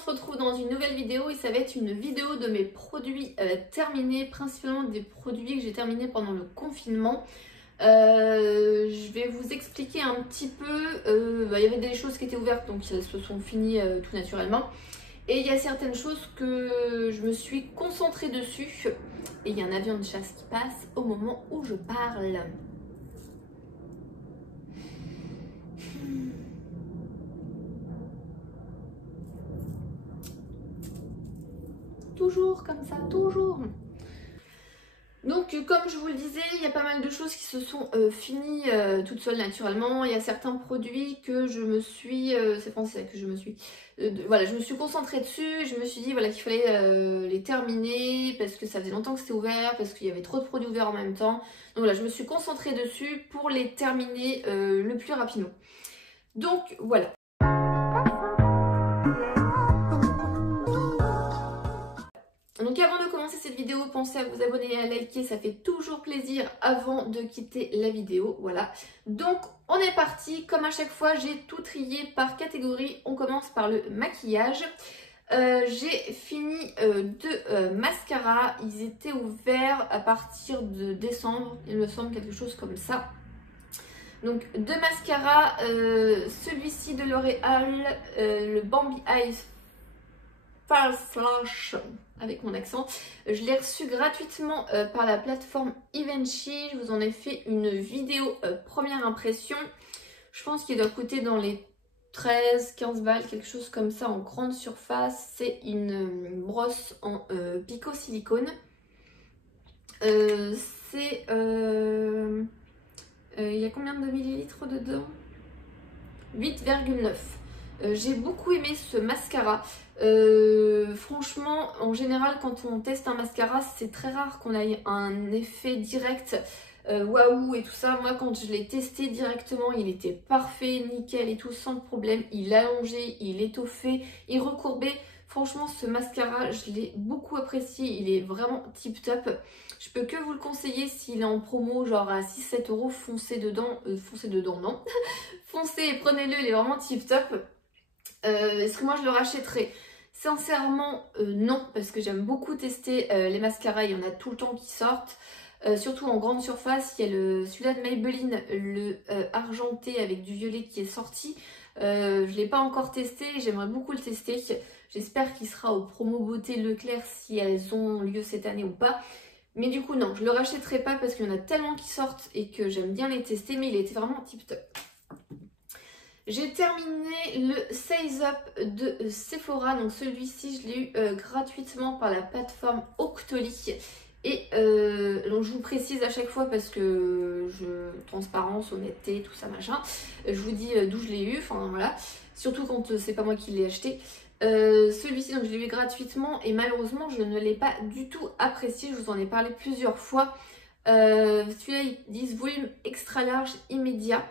on se retrouve dans une nouvelle vidéo et ça va être une vidéo de mes produits terminés, principalement des produits que j'ai terminés pendant le confinement. Je vais vous expliquer un petit peu, il y avait des choses qui étaient ouvertes donc elles se sont finies tout naturellement. Et il y a certaines choses que je me suis concentrée dessus et il y a un avion de chasse qui passe au moment où je parle. Toujours comme ça, toujours. Donc comme je vous le disais, il y a pas mal de choses qui se sont finies toutes seules naturellement. Il y a certains produits que je me suis, c'est français que je me suis, voilà, je me suis concentrée dessus. Je me suis dit voilà qu'il fallait les terminer parce que ça faisait longtemps que c'était ouvert, parce qu'il y avait trop de produits ouverts en même temps. Donc voilà, je me suis concentrée dessus pour les terminer le plus rapidement. Donc voilà. Donc avant de commencer cette vidéo, pensez à vous abonner et à liker, ça fait toujours plaisir avant de quitter la vidéo, voilà. Donc on est parti, comme à chaque fois j'ai tout trié par catégorie, on commence par le maquillage. J'ai fini deux mascaras, ils étaient ouverts à partir de décembre, il me semble quelque chose comme ça. Donc deux mascaras, celui-ci de L'Oréal, le Bambi Eyes Flash avec mon accent, je l'ai reçu gratuitement par la plateforme Givenchy. Je vous en ai fait une vidéo première impression. Je pense qu'il doit coûter dans les 13-15 balles, quelque chose comme ça en grande surface. C'est une brosse en pico silicone. Il y a combien de millilitres dedans? 8,9. J'ai beaucoup aimé ce mascara. Franchement, en général, quand on teste un mascara, c'est très rare qu'on ait un effet direct waouh et tout ça. Moi, quand je l'ai testé directement, il était parfait, nickel et tout, sans problème. Il allongeait, il étoffait, il recourbait. Franchement, ce mascara, je l'ai beaucoup apprécié. Il est vraiment tip top. Je peux que vous le conseiller s'il est en promo, genre à 6-7 €. Foncez dedans, non. Foncez et prenez-le, il est vraiment tip top. Est-ce que moi je le rachèterais? Sincèrement non, parce que j'aime beaucoup tester les mascaras, il y en a tout le temps qui sortent, surtout en grande surface. Il y a celui-là de Maybelline, le argenté avec du violet qui est sorti. Je ne l'ai pas encore testé, j'aimerais beaucoup le tester. J'espère qu'il sera au promo beauté Leclerc si elles ont lieu cette année ou pas. Mais du coup non, je le rachèterai pas parce qu'il y en a tellement qui sortent et que j'aime bien les tester, mais il était vraiment tip top. J'ai terminé le Size Up de Sephora, donc celui-ci je l'ai eu gratuitement par la plateforme Octoly. Et donc je vous précise à chaque fois parce que transparence, honnêteté, tout ça machin, je vous dis d'où je l'ai eu, enfin voilà, surtout quand c'est pas moi qui l'ai acheté. Celui-ci donc je l'ai eu gratuitement et malheureusement je ne l'ai pas du tout apprécié, je vous en ai parlé plusieurs fois. Celui-là ils disent volume extra large immédiat.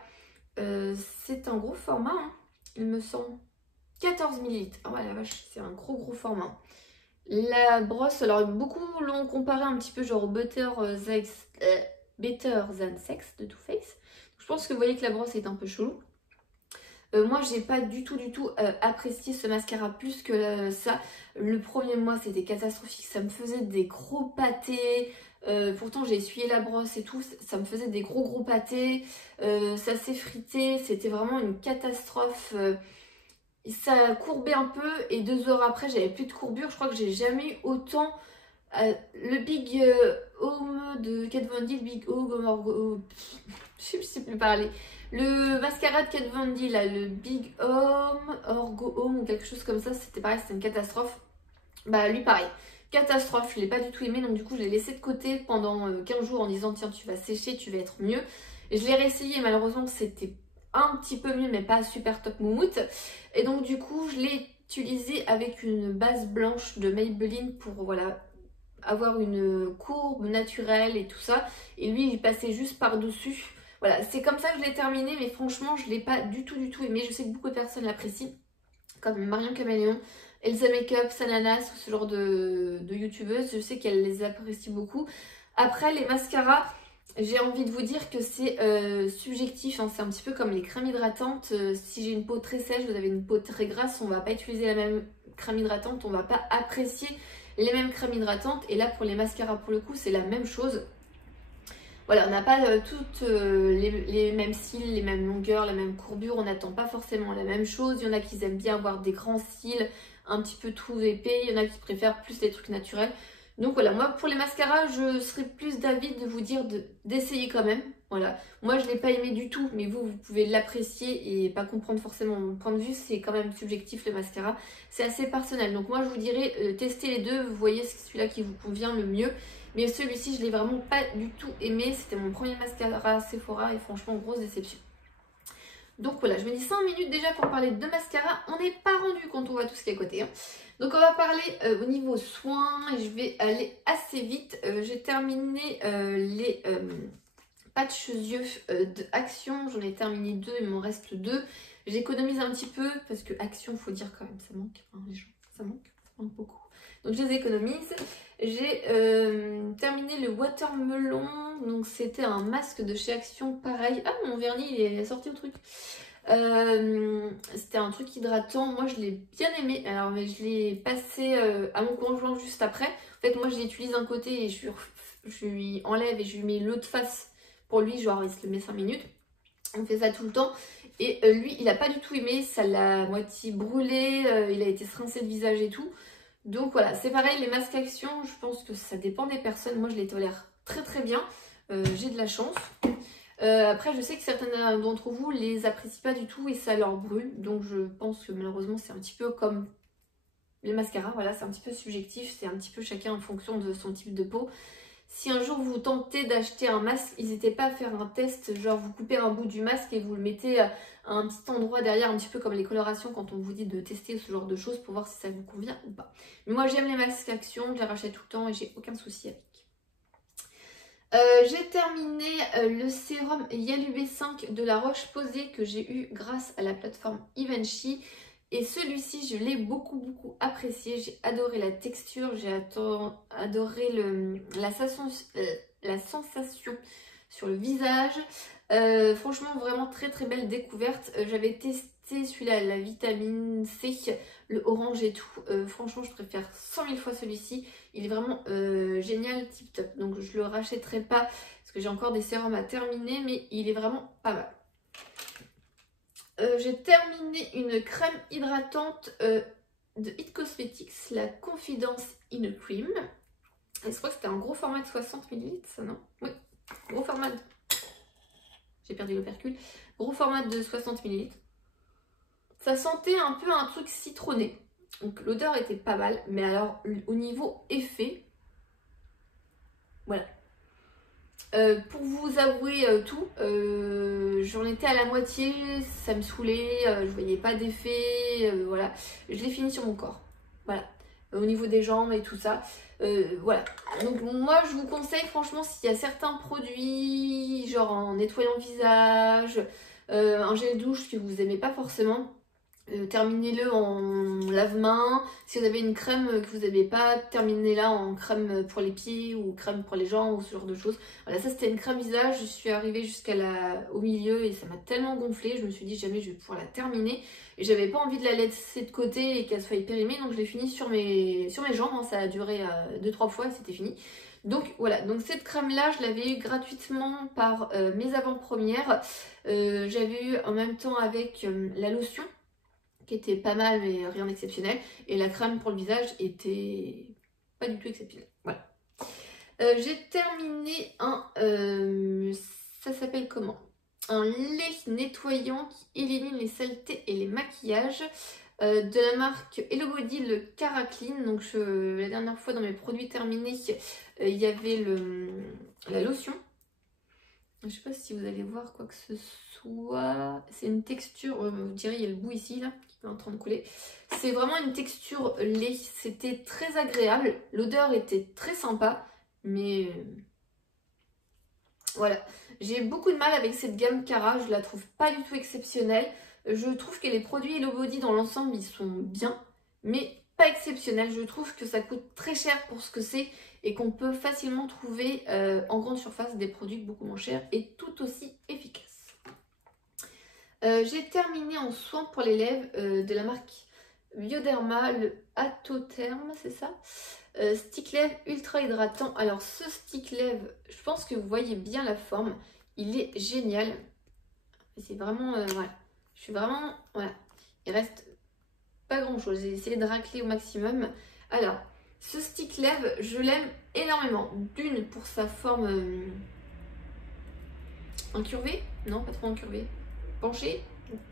C'est un gros format, hein, il me semble. 14 ml. Ah ouais, la vache, c'est un gros format. La brosse, alors beaucoup l'ont comparé un petit peu genre au Better Than Sex de Too Faced. Je pense que vous voyez que la brosse est un peu chelou. Moi, j'ai pas du tout apprécié ce mascara plus que ça. Le premier mois, c'était catastrophique. Ça me faisait des gros pâtés. Pourtant, j'ai essuyé la brosse et tout. Ça me faisait des gros pâtés. Ça s'effritait. C'était vraiment une catastrophe. Ça courbait un peu et 2 heures après, j'avais plus de courbure. Je crois que j'ai jamais eu autant. Le Big Home de Kat Von D, le Big Home, je sais plus parler. Le mascara de Kat Von D, là, le Big Home, Orgo Home ou quelque chose comme ça, c'était pareil, c'était une catastrophe. Bah lui pareil, catastrophe, je l'ai pas du tout aimé, donc du coup je l'ai laissé de côté pendant 15 jours en disant tiens tu vas sécher, tu vas être mieux. Et je l'ai réessayé et malheureusement c'était un petit peu mieux mais pas super top moumoute. Et donc du coup je l'ai utilisé avec une base blanche de Maybelline pour voilà avoir une courbe naturelle et tout ça. Et lui il passait juste par dessus. Voilà, c'est comme ça que je l'ai terminé, mais franchement je l'ai pas du tout aimé. Je sais que beaucoup de personnes l'apprécient, comme Marion Caméléon, Elsa Makeup, Sananas, ce genre de youtubeuses. Je sais qu'elles les apprécient beaucoup. Après les mascaras, j'ai envie de vous dire que c'est subjectif, hein. C'est un petit peu comme les crèmes hydratantes. Si j'ai une peau très sèche, vous avez une peau très grasse, on va pas utiliser la même crème hydratante, on va pas apprécier les mêmes crèmes hydratantes. Et là pour les mascaras pour le coup c'est la même chose. Voilà, on n'a pas toutes les mêmes cils, les mêmes longueurs, la même courbure, on n'attend pas forcément la même chose. Il y en a qui aiment bien avoir des grands cils, un petit peu tout épais, il y en a qui préfèrent plus les trucs naturels. Donc voilà, moi pour les mascaras, je serais plus d'avis de vous dire d'essayer quand même. Voilà, moi je ne l'ai pas aimé du tout, mais vous pouvez l'apprécier et pas comprendre forcément mon point de vue, c'est quand même subjectif le mascara. C'est assez personnel, donc moi je vous dirais testez les deux, vous voyez celui-là qui vous convient le mieux. Mais celui-ci, je l'ai vraiment pas du tout aimé. C'était mon premier mascara Sephora et franchement, grosse déception. Donc voilà, je me dis 5 minutes déjà pour parler de mascara. On n'est pas rendu quand on voit tout ce qui est à côté. Hein. Donc on va parler au niveau soins et je vais aller assez vite. J'ai terminé les patchs yeux de Action. J'en ai terminé 2, il m'en reste 2. J'économise un petit peu parce que Action, faut dire quand même, ça manque. Hein, les gens, ça manque beaucoup. Donc je les économise. J'ai terminé le watermelon, donc c'était un masque de chez Action, pareil. Ah, mon vernis il est sorti au truc. C'était un truc hydratant, moi je l'ai bien aimé. Alors mais je l'ai passé à mon conjoint juste après. En fait moi je l'utilise d'un côté et je lui enlève et je lui mets l'eau de face pour lui, genre il se le met 5 minutes. On fait ça tout le temps. Et lui il a pas du tout aimé, ça l'a moitié brûlé, il a été se rincer le visage et tout. Donc voilà, c'est pareil, les masques Action, je pense que ça dépend des personnes. Moi, je les tolère très très bien. J'ai de la chance. Après, je sais que certains d'entre vous les apprécient pas du tout et ça leur brûle. Donc je pense que malheureusement, c'est un petit peu comme les mascaras. Voilà, c'est un petit peu subjectif. C'est un petit peu chacun en fonction de son type de peau. Si un jour vous tentez d'acheter un masque, n'hésitez pas à faire un test, genre vous coupez un bout du masque et vous le mettez à un petit endroit derrière, un petit peu comme les colorations quand on vous dit de tester ce genre de choses pour voir si ça vous convient ou pas. Mais moi j'aime les masques Action, je les rachète tout le temps et j'ai aucun souci avec. J'ai terminé le sérum Yalu 5 de la Roche-Posay que j'ai eu grâce à la plateforme Givenchy. Et celui-ci, je l'ai beaucoup apprécié. J'ai adoré la texture, j'ai adoré la sensation sur le visage. Franchement, vraiment très belle découverte. J'avais testé celui-là, la vitamine C, le orange et tout. Franchement, je préfère 100 000 fois celui-ci. Il est vraiment génial, tip top. Donc, je le rachèterai pas parce que j'ai encore des sérums à terminer, mais il est vraiment pas mal. J'ai terminé une crème hydratante de It Cosmetics, la Confidence in a Cream. Et je crois que c'était un gros format de 60 ml, ça non? Oui, gros format. J'ai perdu l'opercule. Gros format de 60 ml. Ça sentait un peu un truc citronné. Donc l'odeur était pas mal, mais alors au niveau effet, voilà. Pour vous avouer tout, j'en étais à la moitié, ça me saoulait, je voyais pas d'effet, voilà. Je l'ai fini sur mon corps, voilà. Au niveau des jambes et tout ça, voilà. Donc moi je vous conseille franchement s'il y a certains produits, genre en nettoyant le visage, un gel douche que vous aimez pas forcément, terminez-le en lave-main. Si vous avez une crème que vous n'avez pas, terminez-la en crème pour les pieds ou crème pour les jambes ou ce genre de choses. Voilà, ça c'était une crème visage. Je suis arrivée au milieu et ça m'a tellement gonflé. Je me suis dit jamais je vais pouvoir la terminer. Et j'avais pas envie de la laisser de côté et qu'elle soit périmée. Donc je l'ai fini sur mes jambes. Hein. Ça a duré 2-3 fois et c'était fini. Donc voilà, donc cette crème là je l'avais eu gratuitement par mes avant-premières. J'avais eu en même temps avec la lotion qui était pas mal mais rien d'exceptionnel, et la crème pour le visage était pas du tout exceptionnelle. Voilà. J'ai terminé ça s'appelle comment? Un lait nettoyant qui élimine les saletés et les maquillages de la marque Hello Body, le Cara Clean. Donc la dernière fois dans mes produits terminés, il y avait la lotion. Je sais pas si vous allez voir quoi que ce soit. C'est une texture, vous direz il y a le bout ici là qui est en train de couler. C'est vraiment une texture lait. C'était très agréable. L'odeur était très sympa. Mais voilà. J'ai beaucoup de mal avec cette gamme Cara. Je la trouve pas du tout exceptionnelle. Je trouve que les produits Hello Body dans l'ensemble ils sont bien. Mais pas exceptionnels. Je trouve que ça coûte très cher pour ce que c'est. Et qu'on peut facilement trouver en grande surface des produits beaucoup moins chers et tout aussi efficaces. J'ai terminé en soin pour les lèvres de la marque Bioderma, le Atotherm, c'est ça? Stick lèvres ultra hydratant. Alors ce stick lèvres, je pense que vous voyez bien la forme. Il est génial. C'est vraiment... voilà. Je suis vraiment... Voilà. Il reste pas grand chose. J'ai essayé de racler au maximum. Alors, ce stick lèvres, je l'aime énormément. D'une, pour sa forme incurvée. Non, pas trop incurvée. Penchée.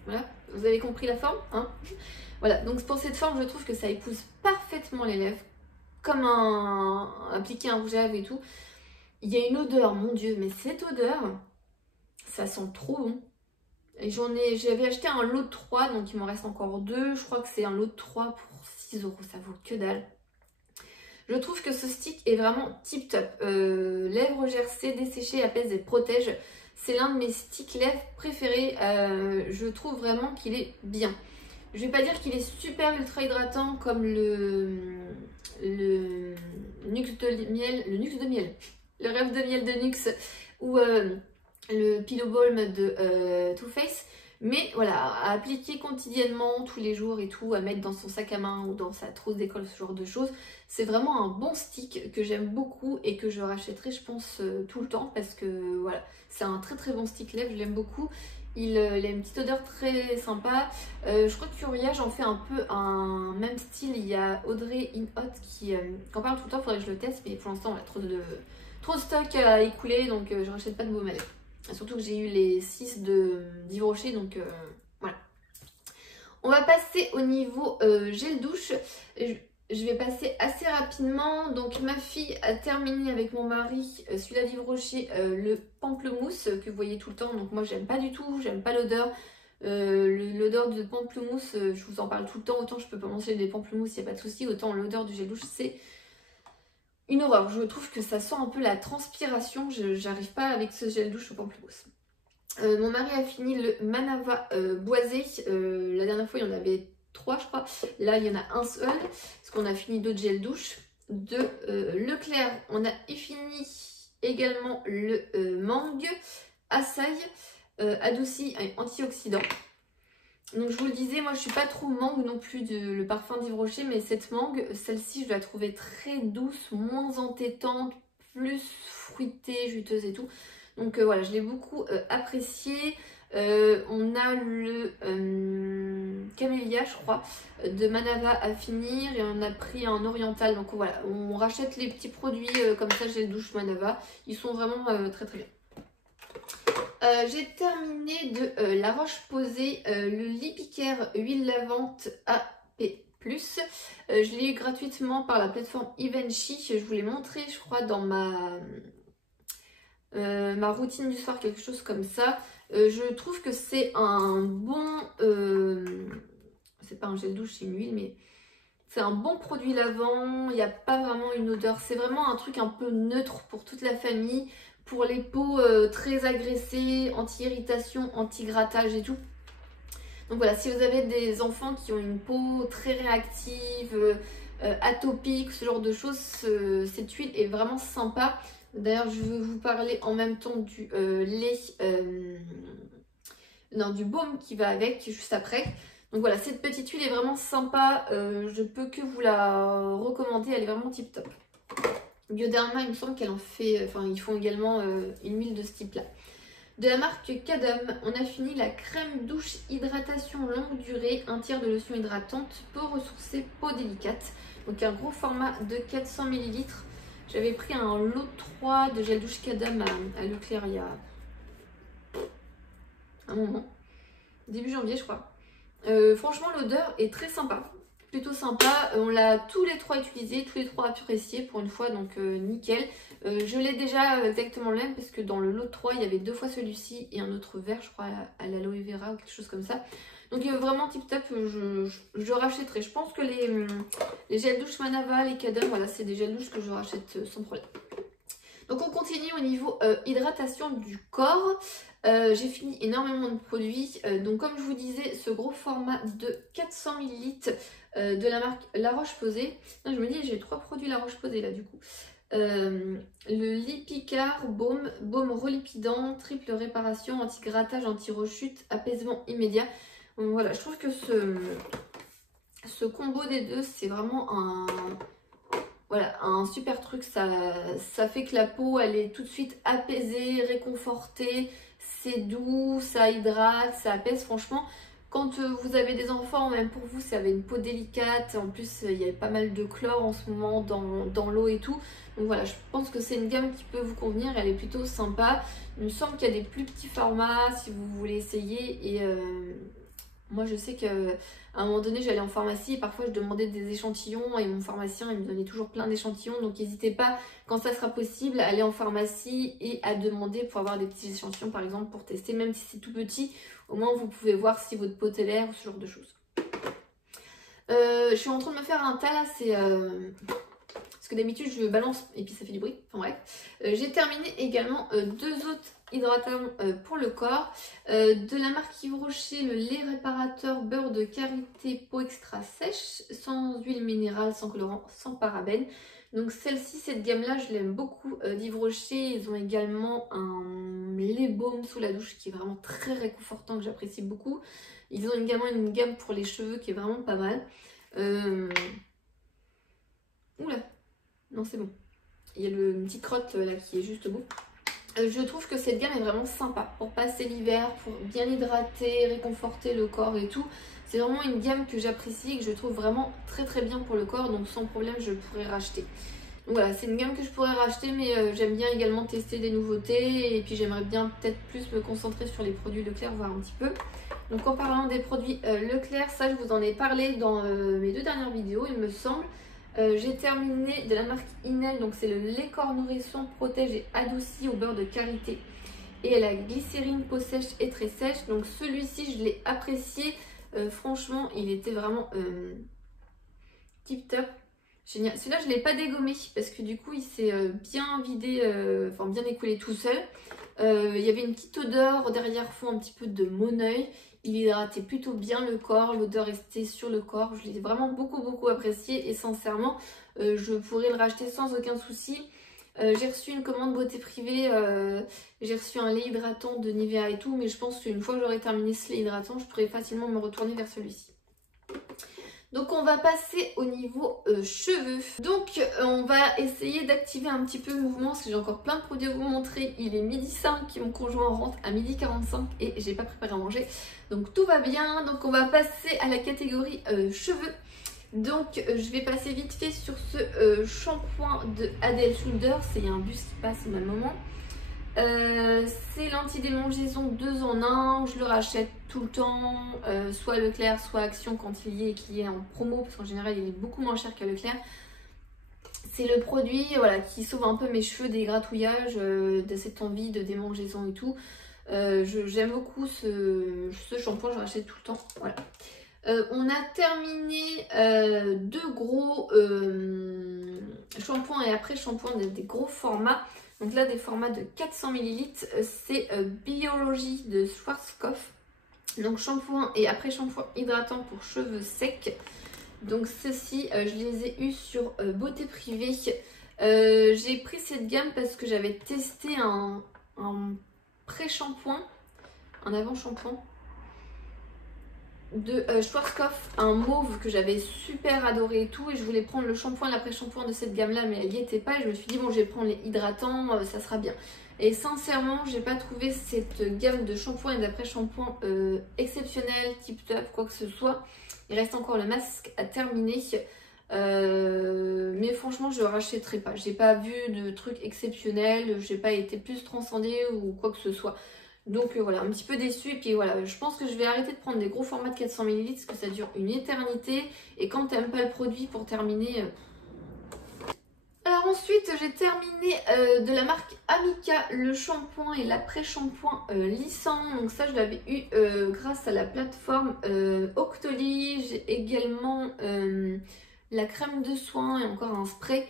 Voilà. Vous avez compris la forme, hein? Voilà. Donc pour cette forme, je trouve que ça épouse parfaitement les lèvres. Comme appliquer un rouge à lèvres et tout. Il y a une odeur, mon Dieu. Mais cette odeur, ça sent trop bon. J'avais acheté un lot de 3, donc il m'en reste encore 2. Je crois que c'est un lot de 3 pour 6 €, ça vaut que dalle. Je trouve que ce stick est vraiment tip top. Lèvres gercées, desséchées, apaise et protège. C'est l'un de mes sticks lèvres préférés. Je trouve vraiment qu'il est bien. Je vais pas dire qu'il est super ultra hydratant comme le Nuxe de miel, le rêve de miel de Nuxe ou le Pillow Balm de Too Faced, mais voilà, à appliquer quotidiennement, tous les jours et tout, à mettre dans son sac à main ou dans sa trousse d'école, ce genre de choses. C'est vraiment un bon stick que j'aime beaucoup et que je rachèterai, je pense, tout le temps parce que voilà, c'est un très très bon stick lèvres, je l'aime beaucoup. Il a une petite odeur très sympa. Je crois que Furia, j'en fais un peu un même style. Il y a Audrey In Hot qui en parle tout le temps, il faudrait que je le teste, mais pour l'instant, on a trop de stock à écouler, donc je rachète pas de baume à lèvres. Surtout que j'ai eu les 6 d'Yves Rocher, donc voilà. On va passer au niveau gel douche. Je vais passer assez rapidement. Donc ma fille a terminé avec mon mari, celui-là d'Yves Rocher, le pamplemousse que vous voyez tout le temps. Donc moi j'aime pas du tout, j'aime pas l'odeur. L'odeur de pamplemousse, je vous en parle tout le temps. Autant je peux pas manger des pamplemousses, il n'y a pas de souci. Autant l'odeur du gel douche, c'est une horreur. Je trouve que ça sent un peu la transpiration. J'arrive pas avec ce gel douche au pamplemousse. Mon mari a fini le Manava boisé. La dernière fois, il y en avait 3, je crois. Là, il y en a un seul. Parce qu'on a fini d'autres gels douche. De Leclerc, on a fini également le mangue açaï adouci et antioxydant. Donc je vous le disais, moi je suis pas trop mangue non plus le parfum d'Yves Rocher, mais cette mangue, celle-ci je la trouvais très douce, moins entêtante, plus fruitée, juteuse et tout. Donc voilà, je l'ai beaucoup appréciée. On a le Camélia, je crois, de Manava à finir et on a pris un oriental. Donc voilà, on rachète les petits produits comme ça, gel douche Manava. Ils sont vraiment très très bien. J'ai terminé de La Roche-Posay, le Lipicare huile lavante AP+. Je l'ai eu gratuitement par la plateforme Givenchy. Je vous l'ai montré, je crois, dans ma routine du soir, quelque chose comme ça. Je trouve que c'est un bon... c'est pas un gel douche, c'est une huile, mais... C'est un bon produit lavant, il n'y a pas vraiment une odeur. C'est vraiment un truc un peu neutre pour toute la famille. Pour les peaux très agressées, anti-irritation, anti-grattage et tout. Donc voilà, si vous avez des enfants qui ont une peau très réactive, atopique, ce genre de choses, cette huile est vraiment sympa. D'ailleurs, je vais vous parler en même temps du du baume qui va avec, juste après. Donc voilà, cette petite huile est vraiment sympa. Je peux que vous la recommander, elle est vraiment tip top. Bioderma, il me semble qu'elle en fait, enfin ils font également une huile de ce type là. De la marque Cadam, on a fini la crème douche hydratation longue durée, un tiers de lotion hydratante, peau ressourcée, peau délicate. Donc un gros format de 400 ml. J'avais pris un lot 3 de gel douche Cadam à Leclerc il y a un moment, début janvier je crois. Franchement l'odeur est très sympa. Plutôt sympa, on l'a tous les 3 utilisé, tous les 3 appréciés pour une fois, donc nickel. Je l'ai déjà exactement le même parce que dans le lot 3 il y avait 2 fois celui-ci et un autre vert, je crois à l'aloe vera ou quelque chose comme ça. Donc vraiment tip top, je rachèterai. Je pense que les gels douche Manava, les Cadam, voilà, c'est des gels douche que je rachète sans problème. Donc on continue au niveau hydratation du corps. J'ai fini énormément de produits. Donc comme je vous disais, ce gros format de 400 ml de la marque La Roche-Posay. Je me dis, j'ai 3 produits La Roche-Posay là du coup. Le Lipicare baume relipidant, triple réparation, anti-grattage, anti-rechute, apaisement immédiat. Donc voilà, je trouve que Ce combo des deux, c'est vraiment voilà, un super truc. Ça fait que la peau, elle est tout de suite apaisée, réconfortée. C'est doux, ça hydrate, ça apaise. Franchement, quand vous avez des enfants, même pour vous, si vous avez une peau délicate, en plus, il y a pas mal de chlore en ce moment dans l'eau et tout. Donc voilà, je pense que c'est une gamme qui peut vous convenir. Elle est plutôt sympa. Il me semble qu'il y a des plus petits formats si vous voulez essayer. Et moi, je sais qu'à un moment donné, j'allais en pharmacie et parfois je demandais des échantillons et mon pharmacien, il me donnait toujours plein d'échantillons. Donc n'hésitez pas, quand ça sera possible, à aller en pharmacie et à demander pour avoir des petits échantillons, par exemple, pour tester, même si c'est tout petit. Au moins, vous pouvez voir si votre peau est l'air ou ce genre de choses. Je suis en train de me faire un tas là, c'est... parce que d'habitude, je balance et puis ça fait du bruit. Enfin bref. J'ai terminé également deux autres hydratants pour le corps. De la marque Yves Rocher, le lait réparateur beurre de karité peau extra sèche, sans huile minérale, sans colorant, sans parabènes. Donc celle-ci, cette gamme-là, je l'aime beaucoup d'Yves Rocher. Ils ont également un lait baume sous la douche qui est vraiment très réconfortant, que j'apprécie beaucoup. Ils ont également une gamme pour les cheveux qui est vraiment pas mal. Oula, non c'est bon. Il y a une petite crotte là qui est juste beau. Je trouve que cette gamme est vraiment sympa pour passer l'hiver, pour bien hydrater, réconforter le corps et tout. C'est vraiment une gamme que j'apprécie et que je trouve vraiment très très bien pour le corps, donc sans problème je pourrais racheter. Donc voilà, c'est une gamme que je pourrais racheter, mais j'aime bien également tester des nouveautés et puis j'aimerais bien peut-être plus me concentrer sur les produits Leclerc, voir un petit peu. Donc en parlant des produits Leclerc, ça je vous en ai parlé dans mes deux dernières vidéos il me semble. J'ai terminé de la marque Inel, donc c'est le lait corps nourrissant protège et adouci au beurre de karité et à la glycérine peau sèche et très sèche. Donc celui-ci je l'ai apprécié, franchement il était vraiment tip top, génial. Celui-là je ne l'ai pas dégommé parce que du coup il s'est bien vidé, enfin bien écoulé tout seul. Il y avait une petite odeur derrière fond un petit peu de Moneuil. Il hydratait plutôt bien le corps, l'odeur restait sur le corps. Je l'ai vraiment beaucoup apprécié et sincèrement, je pourrais le racheter sans aucun souci. J'ai reçu une commande beauté privée, j'ai reçu un lait hydratant de Nivea et tout, mais je pense qu'une fois que j'aurai terminé ce lait hydratant, je pourrais facilement me retourner vers celui-ci. Donc on va passer au niveau cheveux. Donc on va essayer d'activer un petit peu le mouvement parce que j'ai encore plein de produits à vous montrer. Il est 12h05, mon conjoint rentre à 12h45 et j'ai pas préparé à manger. Donc tout va bien. Donc on va passer à la catégorie cheveux. Donc je vais passer vite fait sur ce shampoing de Adèle Schulder. C'est un bus qui passe au même moment. C'est l'antidémangeaison 2 en 1, je le rachète tout le temps, soit Leclerc, soit Action quand il y est et qu'il est en promo, parce qu'en général il est beaucoup moins cher qu'à Leclerc. C'est le produit voilà, qui sauve un peu mes cheveux des gratouillages, de cette envie de démangeaison et tout. J'aime beaucoup ce shampoing, je le rachète tout le temps. Voilà. On a terminé deux gros shampoings et après shampoings des gros formats. Donc là, des formats de 400 ml, c'est Biologie de Schwarzkopf. Donc shampoing et après shampoing hydratant pour cheveux secs. Donc ceci, je les ai eus sur Beauté Privée. J'ai pris cette gamme parce que j'avais testé un pré-shampoing, un avant-shampoing de Schwarzkopf, un mauve que j'avais super adoré et tout, et je voulais prendre le shampoing et l'après-shampoing de cette gamme là, mais elle n'y était pas et je me suis dit bon, je vais prendre les hydratants, ça sera bien. Et sincèrement, j'ai pas trouvé cette gamme de shampoing et d'après-shampoing exceptionnelle, tip top, quoi que ce soit. Il reste encore le masque à terminer, mais franchement je ne rachèterai pas. J'ai pas vu de truc exceptionnel, j'ai pas été plus transcendée ou quoi que ce soit. Donc voilà, un petit peu déçue. Et puis voilà, je pense que je vais arrêter de prendre des gros formats de 400 ml parce que ça dure une éternité. Et quand tu n'aimes pas le produit, pour terminer... Alors ensuite, j'ai terminé de la marque Amica, le shampoing et l'après-shampoing lissant. Donc ça, je l'avais eu grâce à la plateforme Octoly. J'ai également la crème de soin et encore un spray.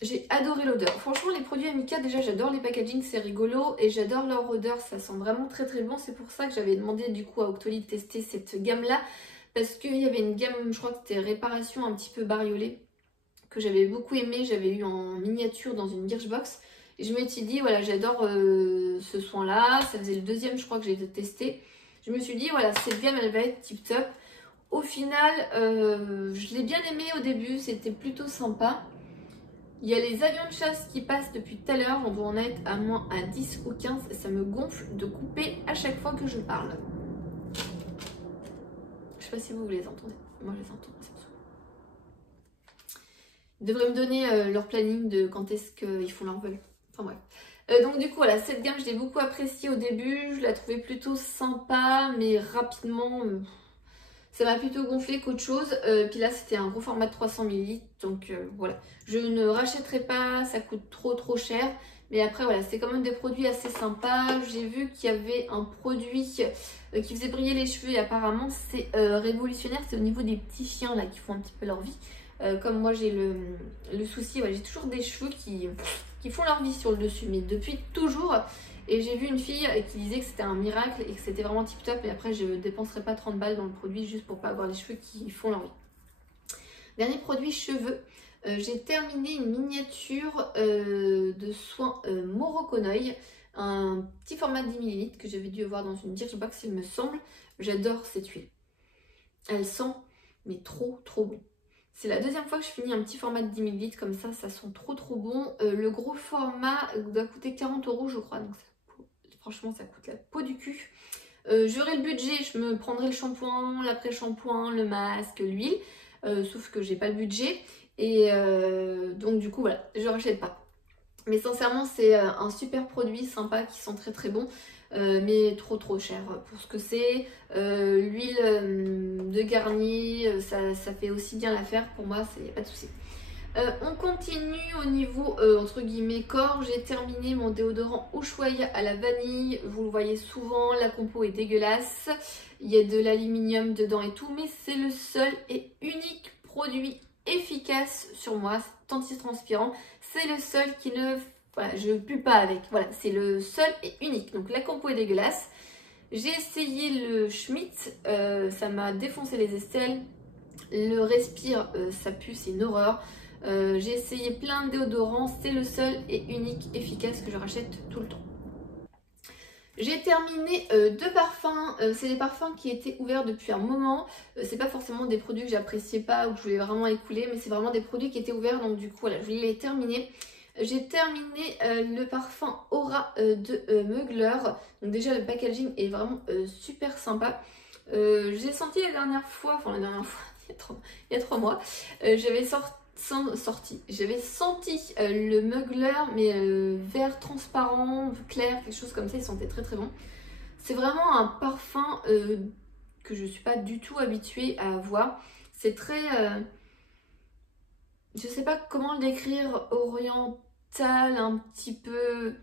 J'ai adoré l'odeur. Franchement, les produits Amica, déjà, j'adore les packaging, c'est rigolo. Et j'adore leur odeur, ça sent vraiment très très bon. C'est pour ça que j'avais demandé du coup à Octoly de tester cette gamme-là. Parce qu'il y avait une gamme, je crois que c'était réparation un petit peu bariolée, que j'avais beaucoup aimé. J'avais eu en miniature dans une Birchbox. Et je me suis dit, voilà, j'adore ce soin-là. Ça faisait le deuxième, je crois, que j'ai testé. Je me suis dit, voilà, cette gamme, elle va être tip top. au final, je l'ai bien aimé au début, c'était plutôt sympa. Il y a les avions de chasse qui passent depuis tout à l'heure, on doit en être à moins à 10 ou 15 et ça me gonfle de couper à chaque fois que je parle. Je sais pas si vous les entendez, moi je les entends, c'est tout. Ils devraient me donner leur planning de quand est-ce qu'ils font leur vol. Enfin bref. Donc du coup voilà, cette gamme je l'ai beaucoup appréciée au début, je la trouvais plutôt sympa, mais rapidement ça m'a plutôt gonflé qu'autre chose. Puis là c'était un gros format de 300 ml, donc voilà. Je ne rachèterai pas, ça coûte trop cher. Mais après voilà, c'est quand même des produits assez sympas. J'ai vu qu'il y avait un produit qui faisait briller les cheveux et apparemment c'est révolutionnaire. C'est au niveau des petits chiens là qui font un petit peu leur vie. Comme moi j'ai le souci, ouais, j'ai toujours des cheveux qui font leur vie sur le dessus, mais depuis toujours. Et j'ai vu une fille qui disait que c'était un miracle et que c'était vraiment tip top. Et après je ne dépenserai pas 30 balles dans le produit juste pour pas avoir les cheveux qui font leur vie. Dernier produit cheveux. J'ai terminé une miniature de soins Morokonoï, un petit format de 10 ml que j'avais dû avoir dans une Birchbox il me semble. J'adore cette huile. Elle sent mais trop bon. C'est la deuxième fois que je finis un petit format de 10 ml comme ça sent trop bon. Le gros format doit coûter 40 € je crois, donc franchement ça coûte la peau du cul. J'aurai le budget, je me prendrai le shampoing, l'après-shampoing, le masque, l'huile, sauf que j'ai pas le budget. Et donc du coup voilà, je rachète pas. Mais sincèrement c'est un super produit sympa qui sent très bon. Mais trop cher pour ce que c'est. L'huile de Garnier, ça fait aussi bien l'affaire pour moi, c'est pas de souci. On continue au niveau entre guillemets corps. J'ai terminé mon déodorant Ushuaïa à la vanille. Vous le voyez souvent, la compo est dégueulasse. Il y a de l'aluminium dedans et tout, mais c'est le seul et unique produit efficace sur moi, anti-transpirant. C'est le seul qui ne... Voilà, je ne pue pas avec. Voilà, c'est le seul et unique. Donc la compo est dégueulasse. J'ai essayé le Schmitt, ça m'a défoncé les aisselles. Le Respire, ça pue, c'est une horreur. J'ai essayé plein de déodorants, c'est le seul et unique efficace que je rachète tout le temps. J'ai terminé deux parfums, c'est des parfums qui étaient ouverts depuis un moment. C'est pas forcément des produits que j'appréciais pas ou que je voulais vraiment écouler, mais c'est vraiment des produits qui étaient ouverts, donc du coup voilà, je les ai terminés. J'ai terminé le parfum Aura de Mugler. Donc déjà le packaging est vraiment super sympa. J'ai senti la dernière fois, il y a 3 mois, j'avais senti le Mugler mais vert transparent, clair, quelque chose comme ça, il sentait très bon. C'est vraiment un parfum que je suis pas du tout habituée à avoir. C'est très... je sais pas comment le décrire, oriental, un petit peu...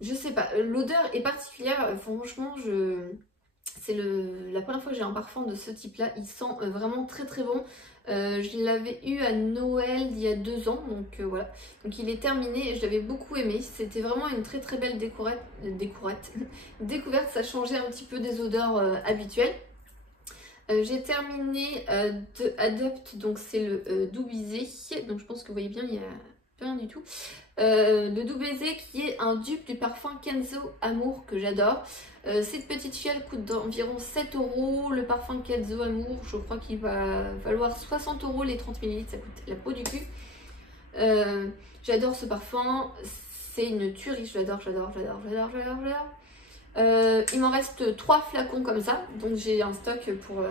Je sais pas, l'odeur est particulière, franchement, c'est la première fois que j'ai un parfum de ce type-là. Il sent vraiment très bon. Je l'avais eu à Noël il y a 2 ans, donc voilà. Donc il est terminé et je l'avais beaucoup aimé. C'était vraiment une très belle découverte. Ça changeait un petit peu des odeurs habituelles. J'ai terminé de Adopt, donc c'est le doux baiser. Donc je pense que vous voyez bien, il y a rien du tout. Le doux baiser qui est un dupe du parfum Kenzo Amour que j'adore. Cette petite fiole coûte environ 7 €. Le parfum Kenzo Amour, je crois qu'il va valoir 60 € les 30 ml, ça coûte la peau du cul. J'adore ce parfum, c'est une tuerie, j'adore. Il m'en reste 3 flacons comme ça, donc j'ai un stock pour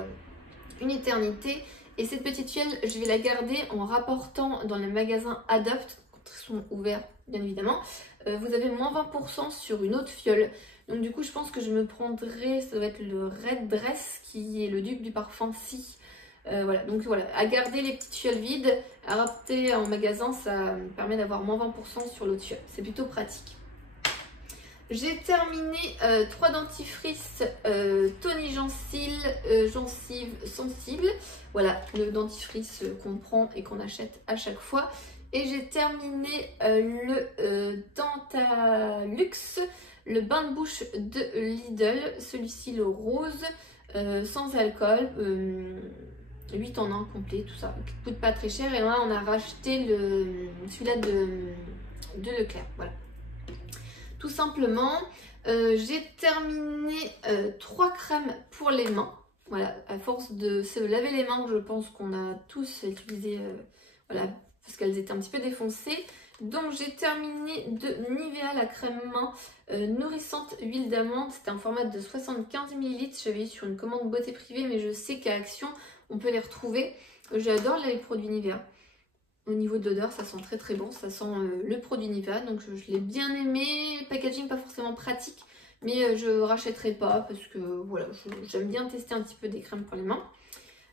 une éternité. Et cette petite fiole, je vais la garder en rapportant dans les magasins Adopt, quand ils sont ouverts bien évidemment. Vous avez moins 20% sur une autre fiole. Donc du coup je pense que je me prendrai, ça doit être le Red Dress qui est le dupe du parfum Si. Voilà, donc voilà, à garder les petites fioles vides, à rapporter en magasin, ça me permet d'avoir moins 20% sur l'autre fiole. C'est plutôt pratique. J'ai terminé 3 dentifrices Tony gencive sensible. Voilà, le dentifrice qu'on prend et qu'on achète à chaque fois. Et j'ai terminé le Dentalux, le bain de bouche de Lidl. Celui-ci, le rose, sans alcool. 8 en 1 complet, tout ça. Qui coûte pas très cher. Et là, on a racheté celui-là de Leclerc. Voilà. Tout simplement, j'ai terminé 3 crèmes pour les mains. Voilà, à force de se laver les mains, je pense qu'on a tous utilisé, voilà, parce qu'elles étaient un petit peu défoncées. Donc j'ai terminé de Nivea la crème main nourrissante huile d'amande. C'était un format de 75 ml. J'avais eu sur une commande beauté privée, mais je sais qu'à Action, on peut les retrouver. J'adore les produits Nivea. Au niveau de l'odeur, ça sent très très bon. Ça sent le produit Nivea, donc je l'ai bien aimé. Le packaging pas forcément pratique, mais je rachèterai pas parce que voilà, j'aime bien tester un petit peu des crèmes pour les mains.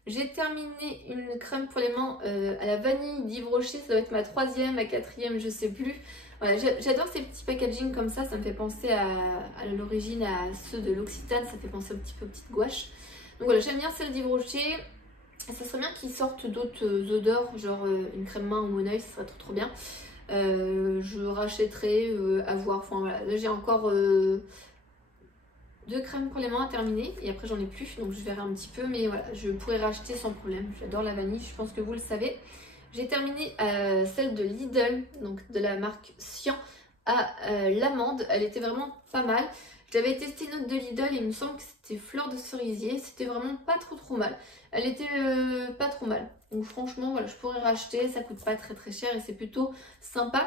J'ai terminé une crème pour les mains à la vanille d'Yves Rocher. Ça doit être ma 3e, ma 4e, je sais plus. Voilà, j'adore ces petits packaging comme ça. Ça me fait penser à l'origine à ceux de l'Occitane. Ça fait penser un petit peu aux petites gouaches. Donc voilà, j'aime bien celle d'Yves Rocher. Ça serait bien qu'ils sortent d'autres odeurs, genre une crème main au Moneuil, ça serait trop bien. Je rachèterai à voir. Enfin voilà, là j'ai encore 2 crèmes pour les mains à terminer et après j'en ai plus, donc je verrai un petit peu, mais voilà, je pourrais racheter sans problème. J'adore la vanille, je pense que vous le savez. J'ai terminé celle de Lidl, donc de la marque Sian, à l'amande. Elle était vraiment pas mal. J'avais testé une autre de Lidl et il me semble que c'était fleur de cerisier. C'était vraiment pas trop mal. Elle était pas trop mal. Donc franchement, voilà, je pourrais racheter. Ça coûte pas très cher et c'est plutôt sympa.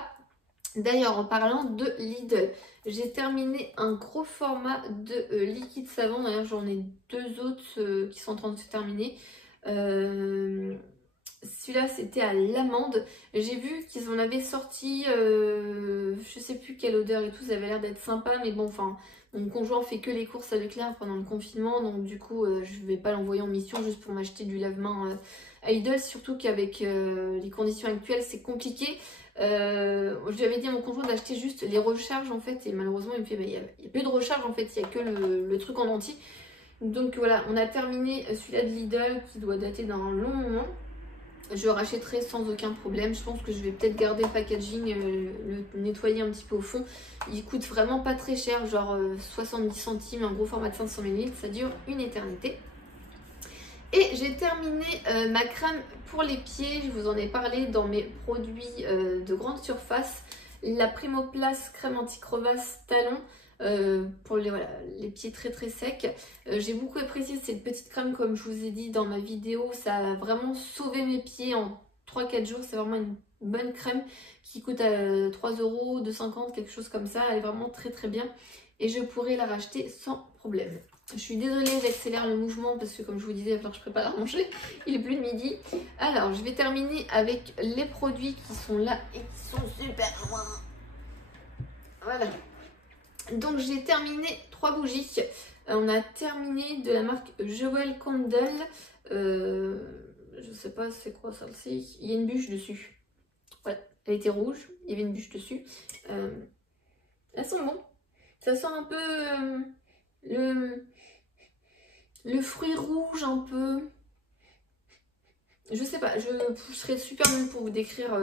D'ailleurs, en parlant de Lidl, j'ai terminé un gros format de liquide savon. D'ailleurs, j'en ai 2 autres qui sont en train de se terminer. Celui-là, c'était à l'amande. J'ai vu qu'ils en avaient sorti, je sais plus quelle odeur et tout. Ça avait l'air d'être sympa, mais bon, enfin, mon conjoint fait que les courses à Leclerc pendant le confinement. Donc du coup, je vais pas l'envoyer en mission juste pour m'acheter du lave-main à Lidl. Surtout qu'avec les conditions actuelles, c'est compliqué. Je lui avais dit à mon conjoint d'acheter juste les recharges en fait, et malheureusement il me fait bah, il n'y a plus de recharge en fait, il n'y a que le truc en entier. Donc voilà, on a terminé celui-là de Lidl qui doit dater d'un long moment. Je rachèterai sans aucun problème. Je pense que je vais peut-être garder le packaging, le nettoyer un petit peu au fond. Il coûte vraiment pas très cher, genre 70 centimes, un gros format de 500 ml, ça dure une éternité. Et j'ai terminé ma crème pour les pieds. Je vous en ai parlé dans mes produits de grande surface. La Primoplace crème anti-crevasse talon pour les pieds très secs. J'ai beaucoup apprécié cette petite crème comme je vous ai dit dans ma vidéo. Ça a vraiment sauvé mes pieds en 3-4 jours. C'est vraiment une bonne crème qui coûte 3 €, 2,50 €, quelque chose comme ça. Elle est vraiment très bien. Et je pourrais la racheter sans problème. Je suis désolée, j'accélère le mouvement parce que comme je vous disais, il va falloir que je prépare à manger. Il est plus de midi. Alors, je vais terminer avec les produits qui sont là et qui sont super loin. Voilà. Donc, j'ai terminé 3 bougies. On a terminé de la marque Jewel Candle. Je sais pas c'est quoi celle-ci. Il y a une bûche dessus. Voilà, elle était rouge. Il y avait une bûche dessus. Elles sont bonnes. Ça sent un peu le fruit rouge un peu. Je sais pas, je serais super nulle pour vous décrire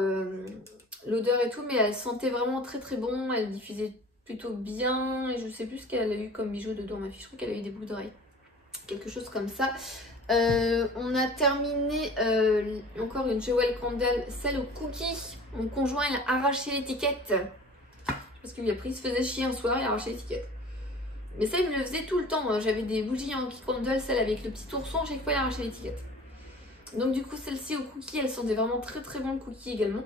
l'odeur et tout, mais elle sentait vraiment très bon. Elle diffusait plutôt bien et je sais plus ce qu'elle a eu comme bijou dedans ma fille. Je crois qu'elle a eu des boucles d'oreilles, quelque chose comme ça. On a terminé encore une Jewel Candle, celle au cookie. Mon conjoint il a arraché l'étiquette parce qu'il a pris, il se faisait chier un soir, il a arraché l'étiquette. Mais ça, il me le faisait tout le temps. Hein. J'avais des bougies Yankee Candle, celle avec le petit ourson, chaque fois il arrachait l'étiquette. Donc du coup, celle-ci au cookie, elle sentait vraiment très bon le cookie également.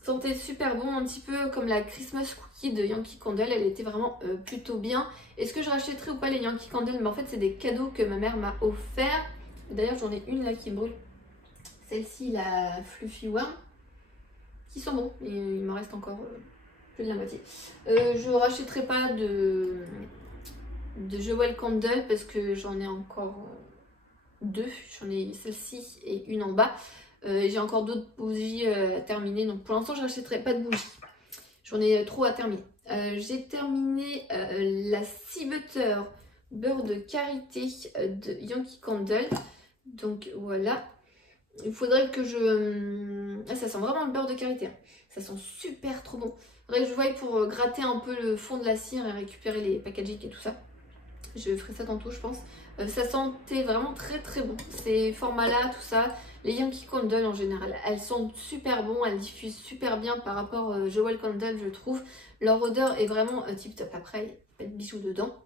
Sentait super bon, un petit peu comme la Christmas Cookie de Yankee Candle. Elle était vraiment plutôt bien. Est-ce que je rachèterai ou pas les Yankee Candle? Mais en fait, c'est des cadeaux que ma mère m'a offert. D'ailleurs, j'en ai une là qui brûle. Celle-ci, la Fluffy Worm. Qui sont bons. Et il me reste encore plus de la moitié. Je rachèterai pas de Jewel Candle parce que j'en ai encore 2. J'en ai celle-ci et une en bas. J'ai encore d'autres bougies à terminer. Donc pour l'instant, je n'achèterai pas de bougies. J'en ai trop à terminer. J'ai terminé la Sea Butter beurre de karité de Yankee Candle. Donc voilà. Il faudrait que je... Ah, ça sent vraiment le beurre de karité. Hein. Ça sent super trop bon. Il faudrait que je voie pour gratter un peu le fond de la cire et récupérer les packaging et tout ça. Je ferai ça tantôt, je pense. Ça sentait vraiment très bon. Ces formats-là, tout ça. Les Yankee Candle en général, elles sont super bon. Elles diffusent super bien par rapport à Jewel Candle, je trouve. Leur odeur est vraiment tip top. Après, il n'y a pas de bijoux dedans.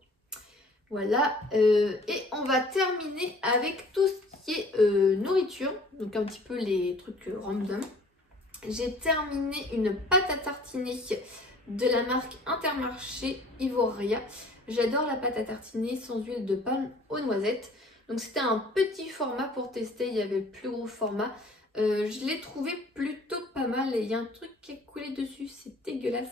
Voilà, et on va terminer avec tout ce qui est nourriture, donc un petit peu les trucs random. J'ai terminé une pâte à tartiner de la marque Intermarché Ivoria. J'adore la pâte à tartiner sans huile de palme aux noisettes. Donc c'était un petit format pour tester, il y avait le plus gros format. Je l'ai trouvé plutôt pas mal et il y a un truc qui est coulé dessus, c'est dégueulasse.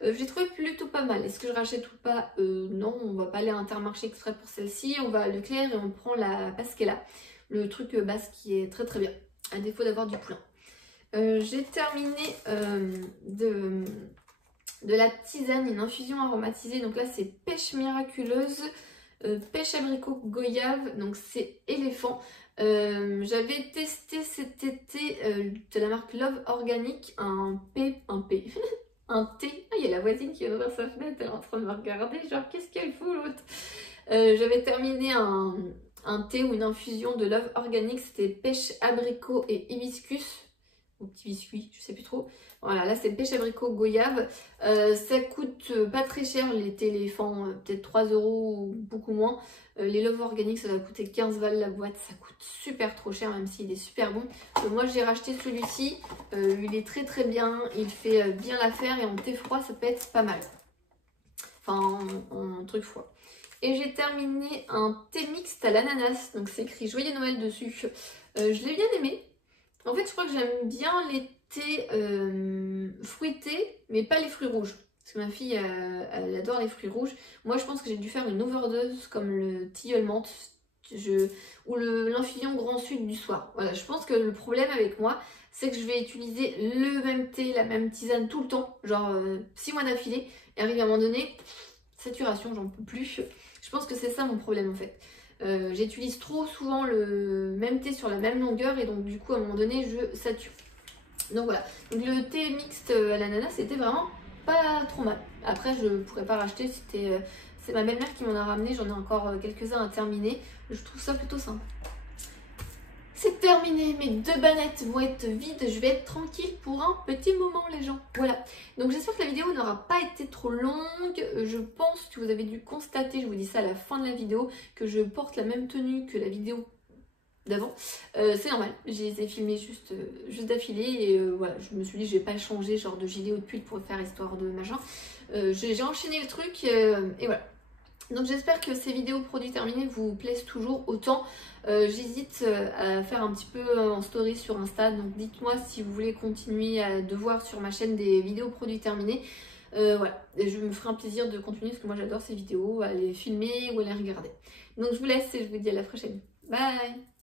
Je l'ai trouvé plutôt pas mal. Est-ce que je rachète ou pas? Non, on va pas aller à Intermarché exprès pour celle-ci. On va à Leclerc et on prend la Pasquella, le truc basse qui est très très bien, à défaut d'avoir du poulain. J'ai terminé de la tisane, une infusion aromatisée. Donc là, c'est pêche miraculeuse, pêche abricot goyave, donc c'est éléphant. J'avais testé cet été de la marque Love Organic, un thé. Ah, il y a la voisine qui vient d'ouvrir sa fenêtre, elle est en train de me regarder, genre qu'est-ce qu'elle fout l'autre. J'avais terminé un thé ou une infusion de Love Organic, c'était pêche abricot et hibiscus, ou petit biscuit, je sais plus trop. Voilà, là c'est pêche abricot goyave. Ça coûte pas très cher les thés éléphants, peut-être 3 € ou beaucoup moins. Les Love Organic, ça va coûter 15 balles la boîte, ça coûte super trop cher même s'il est super bon. Moi j'ai racheté celui-ci, il est très très bien, il fait bien l'affaire et en thé froid ça peut être pas mal. Enfin en truc froid. Et j'ai terminé un thé mixte à l'ananas, donc c'est écrit Joyeux Noël dessus. Je l'ai bien aimé. En fait je crois que j'aime bien les thés fruités, mais pas les fruits rouges. Parce que ma fille, elle adore les fruits rouges. Moi, je pense que j'ai dû faire une overdose comme le tilleul menthe ou l'infusion Grand Sud du soir. Voilà, je pense que le problème avec moi, c'est que je vais utiliser le même thé, la même tisane tout le temps, genre 6 mois d'affilée. Et arrive à un moment donné, saturation, j'en peux plus. Je pense que c'est ça mon problème en fait. J'utilise trop souvent le même thé sur la même longueur et donc du coup à un moment donné je sature. Donc voilà, donc le thé mixte à l'ananas c'était vraiment pas trop mal. Après je pourrais pas racheter, c'est ma belle-mère qui m'en a ramené, j'en ai encore quelques-uns à terminer. Je trouve ça plutôt simple. C'est terminé, mes 2 bannettes vont être vides, je vais être tranquille pour un petit moment les gens. Voilà, donc j'espère que la vidéo n'aura pas été trop longue. Je pense que vous avez dû constater, je vous dis ça à la fin de la vidéo, que je porte la même tenue que la vidéo d'avant. C'est normal, je les ai filmés juste d'affilée et voilà, je me suis dit je vais pas changer genre de gilet ou de pull pour faire histoire de machin. J'ai enchaîné le truc et voilà. Donc j'espère que ces vidéos produits terminés vous plaisent toujours autant. J'hésite à faire un petit peu en story sur Insta, donc dites-moi si vous voulez continuer de voir sur ma chaîne des vidéos produits terminés. Voilà, et je me ferai un plaisir de continuer parce que moi j'adore ces vidéos, à les filmer ou à les regarder. Donc je vous laisse et je vous dis à la prochaine. Bye!